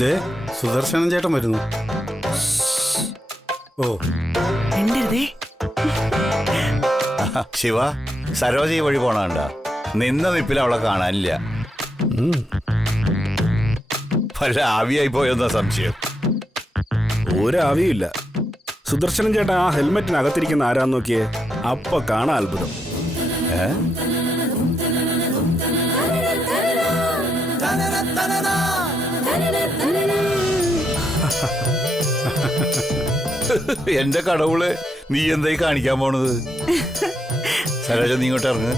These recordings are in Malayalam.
ദേ സുദർശനൻ ചേട്ടൻ വരുന്നു. ഓ ശിവ, സരോജ ഈ വഴി പോണണ്ട. നിന്ന നിപ്പിൽ അവളെ കാണാനില്ല. വല്ല ആവിയായി പോയെന്ന സംശയം. ഒരാവിയില്ല. സുദർശനൻ ചേട്ടൻ ആ ഹെൽമെറ്റിനകത്തിരിക്കുന്ന ആരാന്ന് നോക്കിയേ, അപ്പൊ കാണാൻ അത്ഭുതം. എന്റെ കടവുള്, നീ എന്തായി കാണിക്കാൻ പോണത്? സരോജ, നീ ഇങ്ങോട്ട് ഇറങ്ങ്.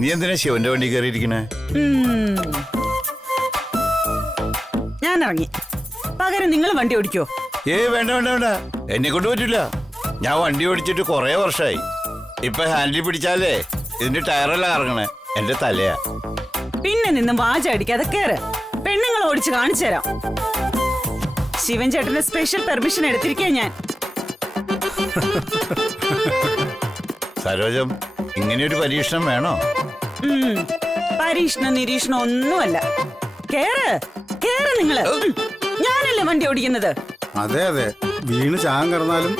നീ എന്തിനാ ശിവന്റെ വണ്ടി കയറിയിരിക്കണേ? ഞാൻ ഇറങ്ങി. പകരം നിങ്ങൾ വണ്ടി ഓടിക്കോ? വേണ്ട വേണ്ട വേണ്ട, എന്നെ കൊണ്ട് പറ്റില്ല. ഞാൻ വണ്ടി ഓടിച്ചിട്ട് കൊറേ വർഷമായി. ഇപ്പൊ ഹാൻഡിൽ പിടിച്ചാലേ ഇതിന്റെ ടയറെല്ലാം കറങ്ങണേ എന്റെ തലയാ. പിന്നെ നിന്നും വാചടിക്കാതെ കേറ്. പെണ്ണുങ്ങൾ ഓടിച്ച് കാണിച്ചു തരാം. ശിവൻ ചേട്ടന്റെ സ്പെഷ്യൽ പെർമിഷൻ എടുത്തിരിക്കാ ഞാൻ. സരോജം, ഇങ്ങനെയൊരു പരീക്ഷണം വേണോ? പരീക്ഷണം നിരീക്ഷണം ഒന്നുമല്ല. കേറ് കേറ് നിങ്ങള്. ഞാനല്ലേ വണ്ടി ഓടിക്കുന്നത്. അതെ അതെ, വീണ് ചാൻ കിടന്നാലും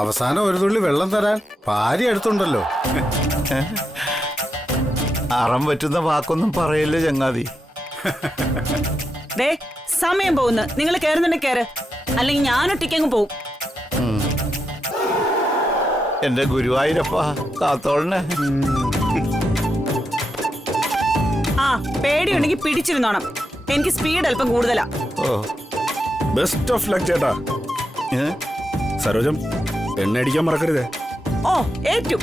അവസാനം ഒരു തുള്ളി വെള്ളം തരാൻ ഭാര്യ അടുത്തുണ്ടല്ലോ. അറം പറ്റുന്ന വാക്കൊന്നും പറയല്ലേ ചങ്ങാതി. ദേ സമയം പോകുന്നു. നിങ്ങൾ കേറുന്നുണ്ടെ കേറ്, അല്ലെങ്കിൽ ഞാനൊറ്റയ്ക്കങ്ങ് പോവും. എന്റെ ഗുരുവായൂരപ്പ കാത്തോളനെ. ആ, പേടിയുണ്ടെങ്കിൽ പിടിച്ചിരുന്നോണം. എനിക്ക് സ്പീഡ് അല്പം കൂടുതലാ. ബെസ്റ്റ് ഓഫ് ലക്ക് ചേട്ടാ. സരോജം, എണ്ണ അടിക്കാൻ മറക്കരുതേ. ഓ, ഏറ്റു.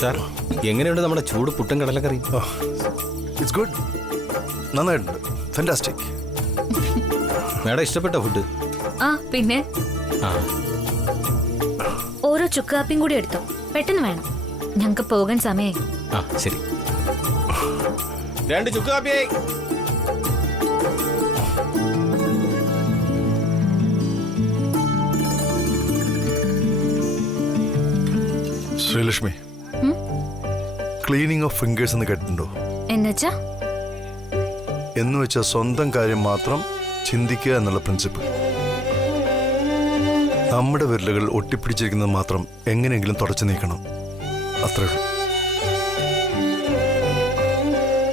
സാർ, എങ്ങനെയുണ്ട് നമ്മുടെ ചൂട് പുട്ടും കടലക്കറി? ഇറ്റ്സ് ഗുഡ്, നന്നായിട്ടുണ്ട്, ഫാന്റാസ്റ്റിക്. മേഡം ഇഷ്ടപ്പെട്ട ഫുഡ്? ആ പിന്നെ. ഓരോ ചുക്കാപ്പിയും കൂടി എടുത്തോ, പെട്ടെന്ന് വേണം, ഞങ്ങൾക്ക് പോകാൻ സമയമായി. ആ ശരി. 2 ചുക്കാപ്പിയായി. ശ്രീലക്ഷ്മി, ക്ലീനിങ് ഓഫ് ഫിംഗേഴ്സ് എന്ന് കേട്ടിട്ടുണ്ടോ? എന്നുവെച്ചാ? എന്നുവെച്ചാൽ സ്വന്തം കാര്യം മാത്രം ചിന്തിക്കുക എന്നുള്ള പ്രിൻസിപ്പിൾ. നമ്മുടെ വിരലുകൾ ഒട്ടിപ്പിടിച്ചിരിക്കുന്നത് മാത്രം എങ്ങനെയെങ്കിലും തുടച്ചു നീക്കണം, അത്രേ ഉള്ളൂ.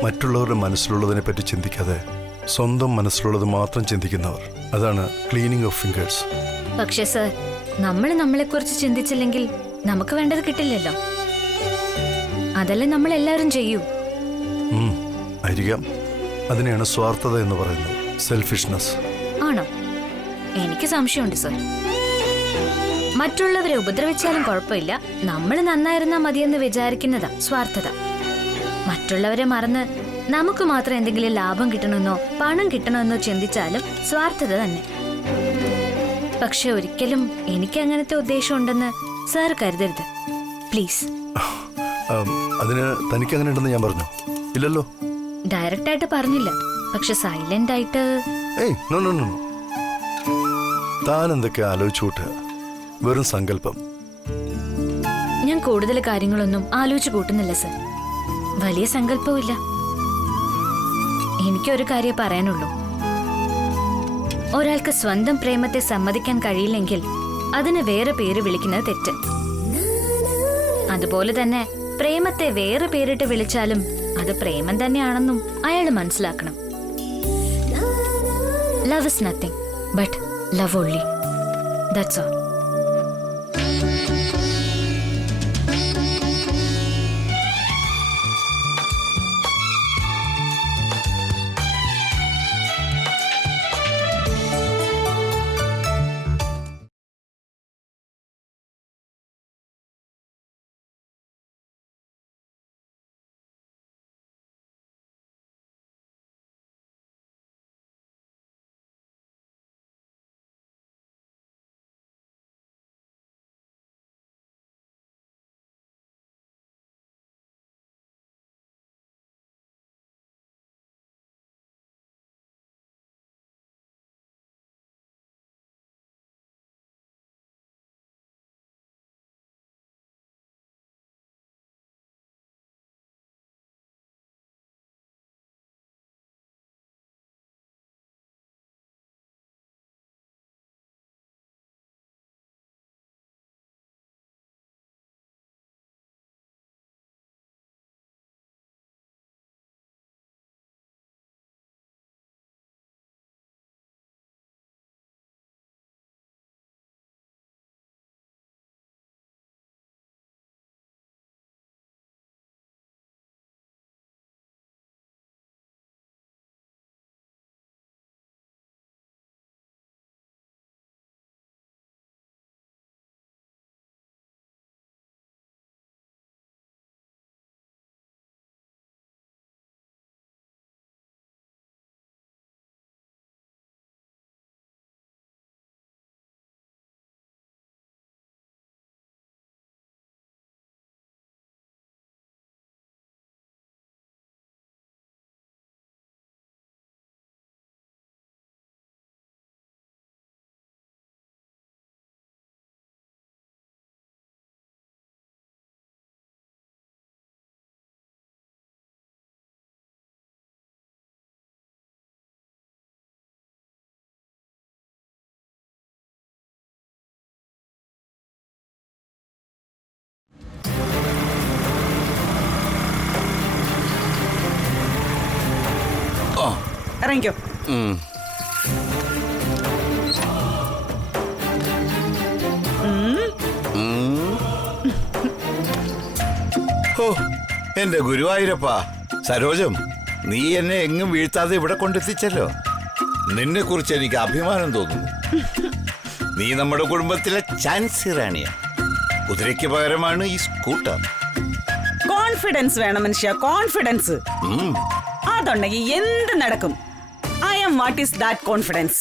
മറ്റുള്ളവരുടെ മനസ്സിലുള്ളതിനെ പറ്റി ചിന്തിക്കാതെ സ്വന്തം മനസ്സിലുള്ളത് മാത്രം ചിന്തിക്കുന്നവർ, അതാണ് ക്ലീനിങ് ഓഫ് ഫിംഗേഴ്സ്. പക്ഷേ സർ, നമ്മൾ നമ്മളെക്കുറിച്ച് ചിന്തിച്ചില്ലെങ്കിൽ നമുക്ക് വേണ്ടത് കിട്ടില്ലല്ലോ. അതല്ലേ നമ്മൾ എല്ലാവരും ചെയ്യൂ. ആയിരിക്കാം, അതിനെയാണ് സ്വാർത്ഥത എന്ന് പറയുന്നത്, സെൽഫിഷ്നെസ്. ആണോ? എനിക്ക് സംശയമുണ്ട് സർ. മറ്റുള്ളവരെ ഉപദ്രവിച്ചാലും കുഴപ്പമില്ല, നമ്മൾ നന്നായിരുന്നാ മതിയെന്ന് വിചാരിക്കുന്നതാ സ്വാർത്ഥത. മറ്റുള്ളവരെ മറന്ന് നമുക്ക് മാത്രം എന്തെങ്കിലും ലാഭം കിട്ടണമെന്നോ പണം കിട്ടണമെന്നോ ചിന്തിച്ചാലും സ്വാർത്ഥത തന്നെ. പക്ഷെ ഒരിക്കലും എനിക്ക് അങ്ങനത്തെ ഉദ്ദേശം ഉണ്ടെന്ന് സാർ കരുതരുത്, പ്ലീസ്. അതിന് തനിക്ക് അങ്ങനെ ഉണ്ടെന്ന് ഞാൻ പറഞ്ഞു ഇല്ലല്ലോ. ഡയറക്റ്റ് ആയിട്ട് പറഞ്ഞില്ല, പക്ഷെ സൈലന്റ് ആയിട്ട്. നോ നോ നോ, താൻ എന്തൊക്കെ ആലോചിച്ചൂട്ട്, വെറും സങ്കല്പം. ഞാൻ കൂടുതൽ കാര്യങ്ങളൊന്നും ആലോചിച്ചു കൂട്ടുന്നില്ല സർ, വലിയ സങ്കല്പവും. എനിക്കൊരു കാര്യം പറയാനുള്ളൂ. ഒരാൾക്ക് സ്വന്തം പ്രേമത്തെ സമ്മതിക്കാൻ കഴിയില്ലെങ്കിൽ അതിന് വേറെ പേര് വിളിക്കുന്നത് തെറ്റ്. അതുപോലെ തന്നെ പ്രേമത്തെ വേറെ പേരിട്ട് വിളിച്ചാലും അത് പ്രേമം തന്നെയാണെന്നും അയാൾ മനസ്സിലാക്കണം. Love is nothing but love only, that's all. ഇറങ്ങിക്കോ. ഓ എന്റെ ഗുരുവായൂരപ്പാ. സരോജം, നീ എന്നെ എങ്ങും വീഴ്ത്താതെ ഇവിടെ കൊണ്ടെത്തിച്ചല്ലോ. നിന്നെ കുറിച്ച് എനിക്ക് അഭിമാനം തോന്നുന്നു. നീ നമ്മുടെ കുടുംബത്തിലെ ചാൻസി റാണിയാ. കുതിരയ്ക്ക് പകരമാണ് ഈ സ്കൂട്ടർ. കോൺഫിഡൻസ് വേണം മനുഷ്യ, കോൺഫിഡൻസ്. അതുണ്ടെങ്കിൽ എന്ത് നടക്കും. I am what is that confidence.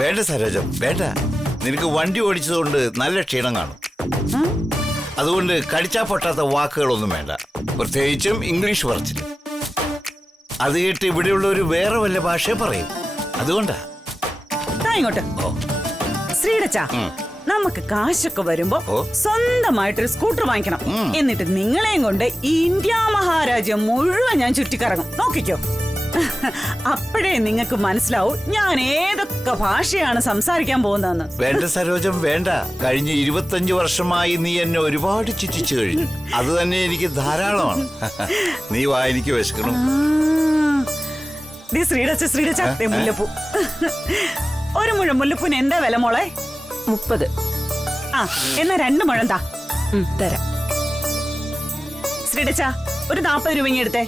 വേണ്ട സരോജം, വേണ്ട. നിനക്ക് വണ്ടി ഓടിച്ചതുകൊണ്ട് നല്ല ക്ഷീണം കാണും. അതുകൊണ്ട് കടിച്ചാ പൊട്ടാത്ത വാക്കുകളൊന്നും വേണ്ട, പ്രത്യേകിച്ചും ഇംഗ്ലീഷ് പറച്ചില്. അത് കേട്ട് ഇവിടെയുള്ളവർ വേറെ വല്ല ഭാഷ പറയും. അതുകൊണ്ടാ. ഇങ്ങോട്ട് ശ്രീടച്ച, നമുക്ക് കാശൊക്കെ വരുമ്പോ സ്വന്തമായിട്ടൊരു സ്കൂട്ടർ വാങ്ങിക്കണം. എന്നിട്ട് നിങ്ങളെയും കൊണ്ട് ഇന്ത്യ മഹാരാജ്യം മുഴുവൻ ഞാൻ ചുറ്റിക്കറങ്ങും. നോക്കിക്കോ. അപ്പോഴേ നിങ്ങൾക്ക് മനസ്സിലാവും ഞാൻ ഏതൊക്കെ ഭാഷയാണ് സംസാരിക്കാൻ പോകുന്നതെന്ന്. വേണ്ട സരോജം, വേണ്ട. കഴിഞ്ഞ 25 വർഷമായി നീ എന്നെ ഒരുപാട് ചുറ്റിച്ചു കഴിഞ്ഞു. അത് തന്നെ എനിക്ക് ധാരാളമാണ്. നീ വാ, എനിക്ക് വിശക്കണം. ശ്രീടച്ച മുല്ലപ്പൂ. ഒരു മുഴം മുല്ലപ്പൂന് എന്താ വില മോളെ? 30. ആ, എന്നാ 2 മുഴം താ. തരാം. ശ്രീടച്ച, ഒരു 40 രൂപ എടുത്തേ.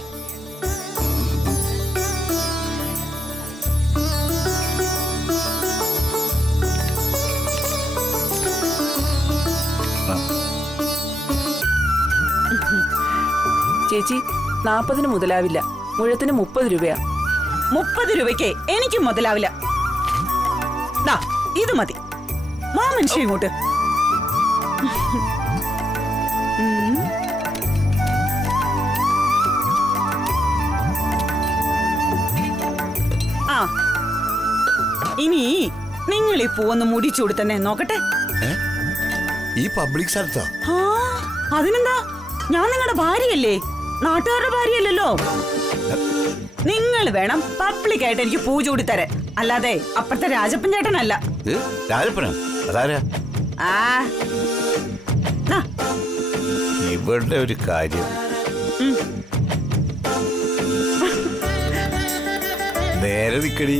ചേച്ചി, 40 മുതലാവില്ല. മുഴത്തിന് 30 രൂപയാ. 30 രൂപയ്ക്ക് എനിക്ക് മുതലാവില്ല. ഇത് മതി. വാ മനുഷ്യ ഇങ്ങോട്ട്. ആ, ഇനി നിങ്ങൾ ഈ പൂവൊന്ന് മുടിച്ചൂടി തന്നെ നോക്കട്ടെ. ഈ പബ്ലിക് സ്ഥലത്താ? ആ, അതിനെന്താ? ഞാൻ നിങ്ങളുടെ ഭാര്യയല്ലേ, നാട്ടുകാരുടെ ഭാര്യയല്ലല്ലോ. നിങ്ങൾ വേണം പബ്ലിക്കായിട്ട് എനിക്ക് പൂ ചൂടി തരാൻ, അല്ലാതെ അപ്പുറത്തെ രാജപ്പൻ ചേട്ടനല്ല. രാജപ്പനോ? അതാരാ? ആ, ഇവരുടെ ഒരു കാര്യം. നേരെ നിക്കടി.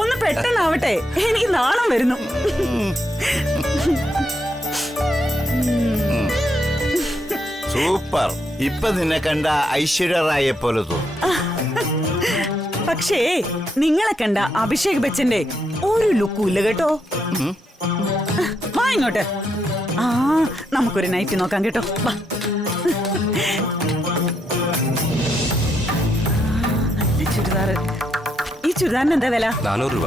ഒന്ന് പെട്ടെന്നാവട്ടെ, എനിക്ക് നാണം വരുന്നു. സൂപ്പർ. ഇപ്പൊ നിന്നെ കണ്ട ഐശ്വര്യ റായെ പോലെ തോന്നും. പക്ഷേ നിങ്ങളെ കണ്ട അഭിഷേക് ബച്ചന്റെ ഒരു ലുക്കും ഇല്ല കേട്ടോ. വാ ഇങ്ങോട്ട്. ആ, നമുക്കൊരു നൈറ്റ് നോക്കാം കേട്ടോ. വാ. ചുരിദാർ. ഈ ചുരിദാറിന് എന്താ വില? 400 രൂപ.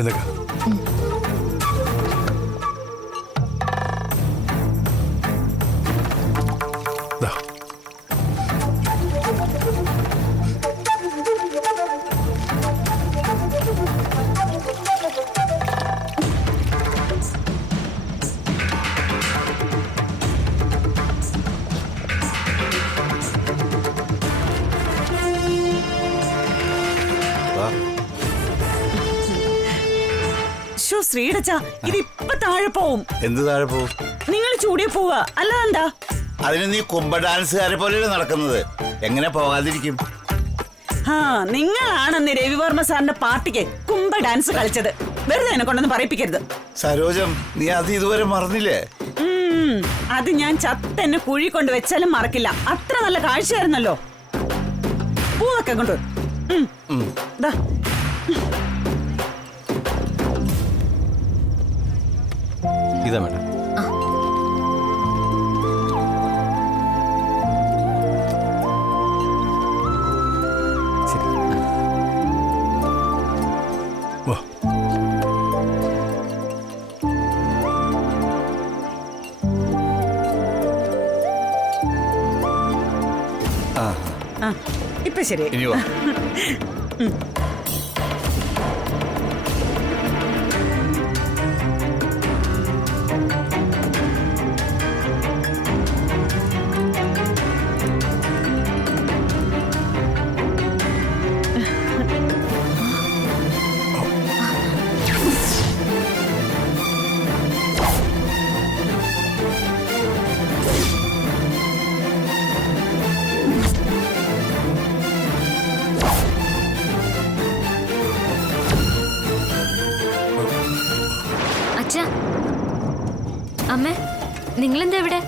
എന്നൊക്കെ ശ്രീടച്ച, ഇത് ഇപ്പൊ താഴെ പോവും. എന്ത് താഴെ പോവും? നിങ്ങൾ ചൂടിയ പോവാ, അല്ലാതെന്താ? അതിന് നീ കുംഭ ഡാൻസുകാരെ പോലെയല്ലേ നടക്കുന്നത്. എങ്ങനെ പോകാതിരിക്കും? ആ, നിങ്ങളാണെന്ന് രവിവർമ്മ സാറിന്റെ പാർട്ടിക്ക് കുംഭ ഡാൻസ് കളിച്ചത്. വെറുതെ എന്നെ കൊണ്ടൊന്നും പറയിപ്പിക്കരുത്. സരോജം, നീ അത് ഇതുവരെ മറന്നില്ലേ? അത് ഞാൻ ചത്തെന്നെ കുഴി കൊണ്ട് വെച്ചാലും മറക്കില്ല. അത്ര നല്ല കാഴ്ചയായിരുന്നല്ലോ. പൂവൊക്കെ കൊണ്ട് ഇതാ മേഡം. ശരി. വാ. ഇപ്പൊ ശരി. ഇനി വാ. അച്ഛ, അമ്മ, നിങ്ങളെന്താ ഇവിടെ?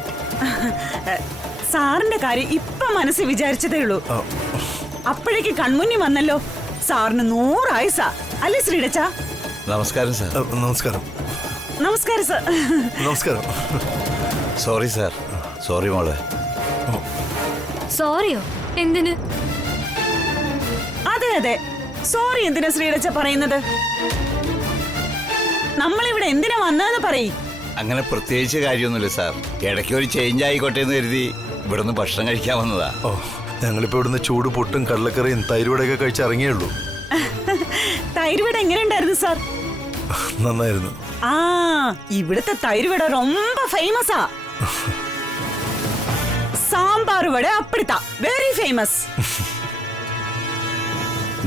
സാറിന്റെ കാര്യം ഇപ്പൊ മനസ്സിൽ വിചാരിച്ചതേ ഉള്ളൂ. അപ്പോഴേക്ക് കൺമുന്നിൽ വന്നല്ലോ. സാറിന് 100 ആയുസ അല്ലേ ശ്രീടച്ച? നമസ്കാരം സാർ. നമസ്കാരം. നമസ്കാരം സാർ. നമസ്കാരം. Sorry sir. സോറി മോളെ. സോറിയോ? എന്തിന്? അതെ അതെ, സോറി എന്തിനാ ശ്രീടച്ച പറയുന്നത്? നമ്മളിവിടെ എന്തിനാ വന്നതെന്ന് പറയ്. അങ്ങനെ പ്രത്യേകിച്ച് കാര്യമൊന്നുമില്ല സാർ. ഇടയ്ക്ക് ഒരു ചേഞ്ച് ആയിക്കോട്ടെ എന്ന് കരുതി ഇവിടെ നിന്ന് ഭക്ഷണം കഴിക്കാൻ വന്നതാ. ഓ, ഞങ്ങളിപ്പോ ഇവിടുന്ന് ചൂട് പുട്ടും കടലക്കറിയും തൈരുവടയൊക്കെ കഴിച്ച് ഇറങ്ങിയുള്ളൂ. തൈരുവട എങ്ങനെയുണ്ടായിരുന്നു സാർ? നന്നായിരുന്നു. ആ, ഇവിടുത്തെ തൈരുവട ரொம்ப ഫേമസാ. സാമ്പാർ വട അപ്പിടുത്ത വെരി ഫേമസ്.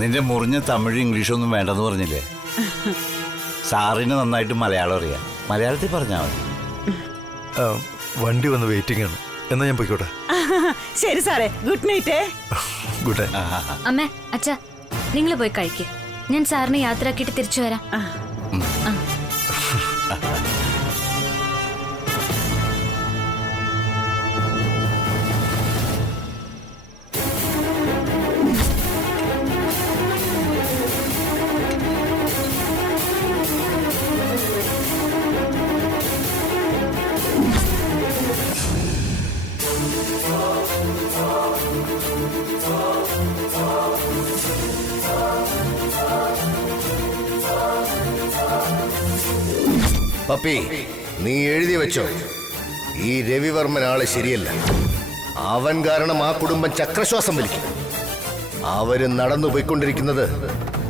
നിന്റെ മുറിഞ്ഞ തമിഴ് ഇംഗ്ലീഷൊന്നും വേണ്ടെന്ന് പറഞ്ഞില്ലേ? സാറിന് നന്നായിട്ട് മലയാളം അറിയാം. മലയാളത്തിൽ പറഞ്ഞാൽ മതി. വണ്ടി വന്ന് വെയിറ്റിംഗ് ആണ്. എന്നാ ഞാൻ പോയിക്കോട്ടെ. ശരി സാറേ, ഗുഡ് നൈറ്റ്. Good night. അമ്മ, അച്ഛ, നിങ്ങൾ പോയി കഴിക്ക്. ഞാൻ സാറിനെ യാത്രയാക്കിയിട്ട് തിരിച്ചു വരാം. പപ്പി, നീ എഴുതി വെച്ചോ, ഈ രവിവർമ്മൻ ആള് ശരിയല്ല. അവൻ കാരണം ആ കുടുംബം ചക്രശ്വാസം വലിക്കും. അവര് നടന്നു പോയിക്കൊണ്ടിരിക്കുന്നത്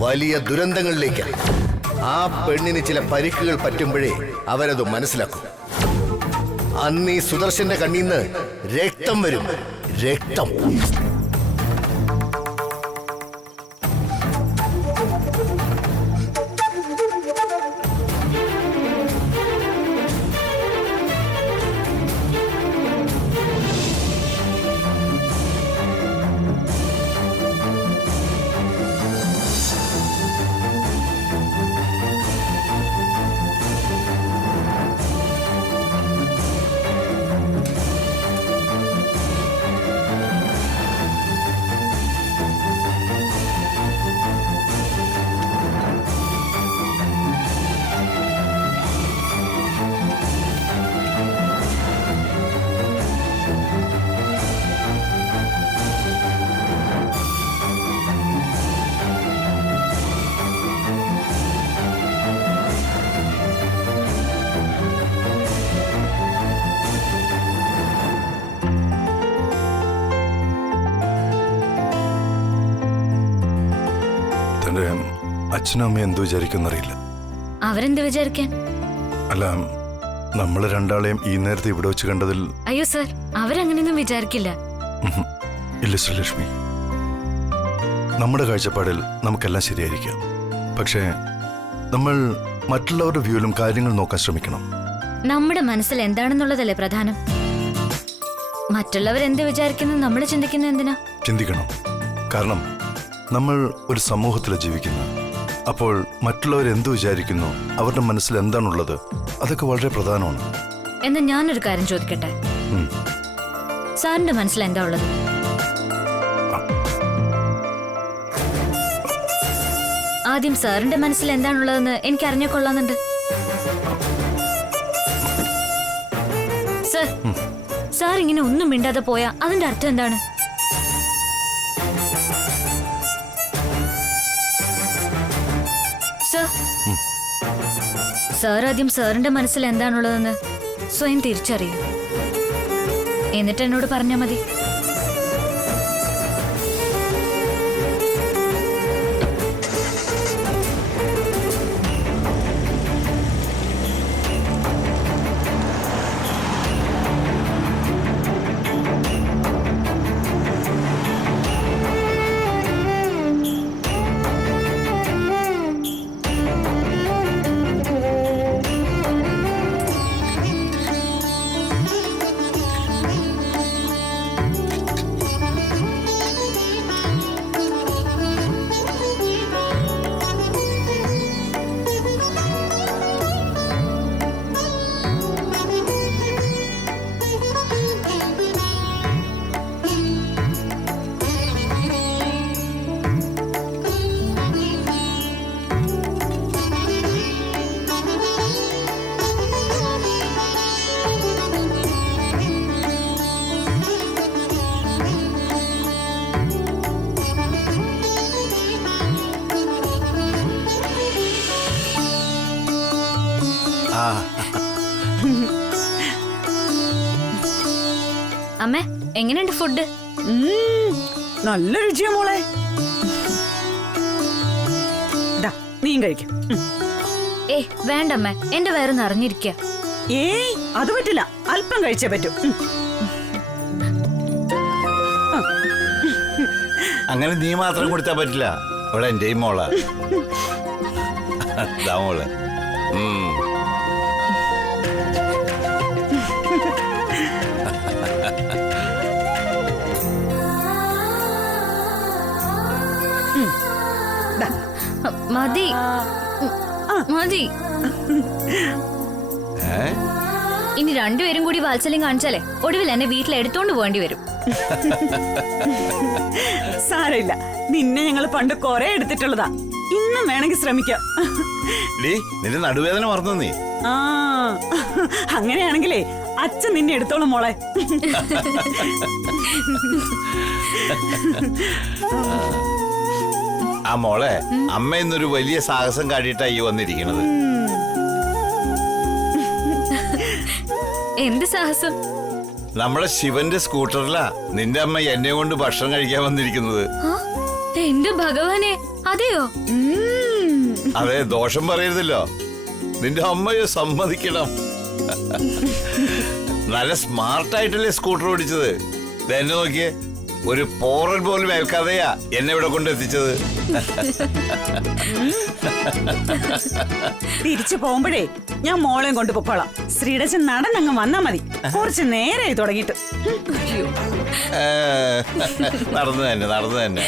വലിയ ദുരന്തങ്ങളിലേക്കാണ്. ആ പെണ്ണിന് ചില പരിക്കുകൾ പറ്റുമ്പോഴേ അവരത് മനസ്സിലാക്കും. അന്ന് ഈ സുദർശന്റെ കണ്ണീന്ന് രക്തം വരും, രക്തം. തന്റെ അച്ഛനും അമ്മയും എന്ത് വിചാരിക്കുന്നറിയില്ല. അവരെന്ത് വിചാരിക്കാൻ? അല്ല, നമ്മൾ രണ്ടാളെയും ഈ നേരത്തെ ഇവിടെ വെച്ച് കണ്ടതിൽ. അയ്യോ സർ, അവരങ്ങനെയൊന്നും വിചാരിക്കില്ല. ഇല്ല ശ്രീലക്ഷ്മി, നമ്മുടെ കാഴ്ചപ്പാടിൽ നമുക്കെല്ലാം ശരിയായിരിക്കാം. പക്ഷേ നമ്മൾ മറ്റുള്ളവരുടെ വ്യൂവിലും കാര്യങ്ങൾ നോക്കാൻ ശ്രമിക്കണം. നമ്മുടെ മനസ്സിൽ എന്താണെന്നുള്ളതല്ലേ പ്രധാനം. മറ്റുള്ളവരെന്ത് വിചാരിക്കുന്നു നമ്മൾ ചിന്തിക്കുന്നത് എന്തിനാ? ചിന്തിക്കണം. കാരണം നമ്മൾ ഒരു സമൂഹത്തിലാണ് ജീവിക്കുന്നത്. അപ്പോൾ മറ്റുള്ളവർ എന്ത് വിചാരിക്കുന്നു, അവരുടെ മനസ്സിൽ എന്താണുള്ളത്, അതൊക്കെ വളരെ പ്രധാനമാണ്. എന്നാ ഞാനൊരു കാര്യം ചോദിക്കട്ടെ, സാറിന്റെ മനസ്സിൽ എന്താ ഉള്ളത്? ആദ്യം സാറിന്റെ മനസ്സിൽ എന്താണുള്ളതെന്ന് എനിക്ക് അറിഞ്ഞാൽ കൊള്ളാന്നുണ്ട്. സർ, സാർ ഇങ്ങനെ ഒന്നും മിണ്ടാതെ പോയാ അതിന്റെ അർത്ഥം എന്താണ്? സർ, സാർ ആദ്യം സാറിന്റെ മനസ്സിൽ എന്താണുള്ളതെന്ന് സ്വയം തിരിച്ചറിയൂ. എന്നിട്ട് എന്നോട് പറഞ്ഞാൽ മതി. അമ്മേ എങ്ങനെയുണ്ട് ഫുഡ്? നല്ല രുചിയാ മോളെ. ദാ, നീയും കഴിക്കും. ഏയ് വേണ്ടമ്മേ, എന്റെ വയറ് നിറഞ്ഞിരിക്കുക. ഏയ് അത് പറ്റില്ല, അല്പം കഴിച്ചേ പറ്റൂ. അങ്ങനെ നീ മാത്രം കൊടുത്താൽ പറ്റില്ല. ഇവിടെ എന്റെയും മോളാ. ദാ മോള്. മതി മതി. ഇനി രണ്ടുപേരും കൂടി വാത്സല്യം കാണിച്ചാലേ ഒടുവിൽ എന്നെ വീട്ടിൽ എടുത്തോണ്ട് പോകേണ്ടി വരും. സാരമില്ല, നിന്നെ ഞങ്ങൾ പണ്ട് കൊറേ എടുത്തിട്ടുള്ളതാ. ഇന്നും വേണമെങ്കിൽ ശ്രമിക്കാം. നിന്റെ നടുവേദന മറന്നു നീ. ആ അങ്ങനെയാണെങ്കിലേ അച്ഛൻ നിന്നെ എടുത്തോളും മോളെ. ആ മോളെ, അമ്മ ഇന്നൊരു വലിയ സാഹസം കാട്ടിയിട്ടാ ഈ വന്നിരിക്കണത്. എന്ത് സാഹസം? നമ്മുടെ ശിവന്റെ സ്കൂട്ടറിലാ നിന്റെ അമ്മ എന്നെ കൊണ്ട് ഭക്ഷണം കഴിക്കാൻ വന്നിരിക്കുന്നത്. എന്റെ ഭഗവാനെ, അതെയോ? അതെ, ദോഷം പറയരുതല്ലോ. നിന്റെ അമ്മയെ സമ്മതിക്കണം. നല്ല സ്മാർട്ടായിട്ടല്ലേ സ്കൂട്ടർ ഓടിച്ചത്. എന്നെ നോക്കിയേ, ഒരു പോറൽ പോലും ഏൽക്കാതെയാ എന്നെ ഇവിടെ കൊണ്ടെത്തിച്ചത്. തിരിച്ചു പോകുമ്പോഴേ ഞാൻ മോളെയും കൊണ്ട് പൊക്കോളാം. ശ്രീടച്ചൻ നടന്നങ്ങ് വന്നാ മതി. കുറച്ച് നേരമായി തുടങ്ങിയിട്ട്. നടന്നു തന്നെ.